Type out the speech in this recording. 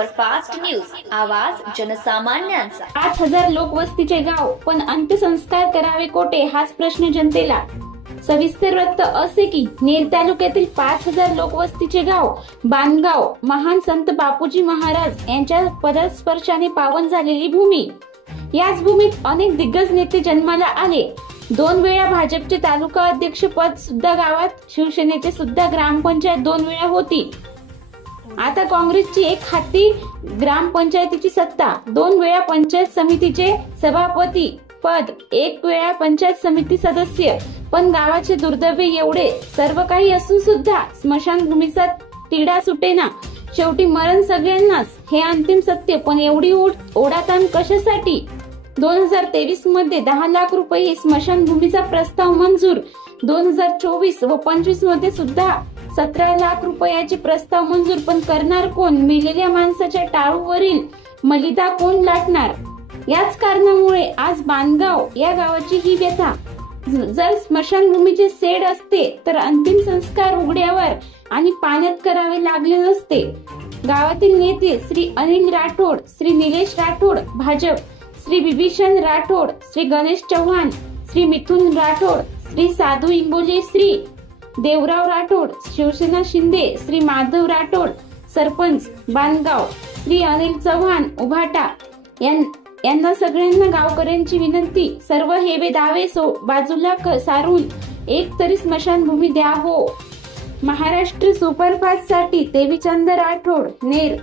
Superfast news, आवाज जनसामान्यांचा। 5000 लोकवस्तीचे गाव, पण अंत्यसंस्कार करावे कोठे हाच प्रश्न जनतेला। सविस्तर वृत्त असे की नेर तालुक्यातील 5000 लोकवस्तीचे गाव बांधगाव महान संत बापूजी महाराज यांच्या पदस्पर्शाने पावन झालेली भूमी। याच भूमीत अनेक दिग्गज नेते जन्माला आले। 2 वेळा भाजपचे तालुका अध्यक्ष पद सुद्धा गावात, शिवसेनेचे सुद्धा ग्रामपंचायत 2 वेळा होती। आता काँग्रेसची एक हाती ग्रामपंचायतीची सत्ता, 2 वेळा पंचायत समितीचे सभापती पद, 1 वेळा पंचायत समिती सदस्य। पण गावाचे दुर्दैव एवढे सर्व काही असून सुद्धा स्मशानभूमीचा तिढा सुटेना। शेवटी मरण सगळ्यांनाच हे अंतिम सत्य। पण एवढी ओढाताण कशासाठी? 2023 मध्ये 10 लाख रुपये स्मशानभूमीचा प्रस्ताव मंजूर। 2024 व 25 मध्ये सुद्धा 17 लाख रुपयाचे प्रस्ताव मंजूर। पण करणार कोण? मेलेल्या माणसाच्या टाळूवरील मलिदा कोण लाटणार? याच कारणामुळे आज बांधगाव या गावाची ही व्यथा। जर स्मशानभूमीचे सेड असते तर अंतिम संस्कार उघड्यावर आणि पाण्यात करावे लागले नसते। गावातील नेते श्री अनिल राठोड, श्री निलेश राठोड भाजप, श्री बिभीषण राठोड, श्री गणेश चव्हाण, श्री मिथुन राठोड, श्री साधू इंगोले, श्री देवराव राठोड शिवसेना शिंदे, श्री माधव राठोड सरपंच बांधगाव, श्री अनिल चव्हाण उभाटा यांना सगळ्यांना गावकऱ्यांची विनंती, सर्व हेवे दावे बाजूला सारून एक तरी स्मशानभूमी द्या हो। महाराष्ट्र सुपरफास्ट साठी देवीचंद राठोड, नेर।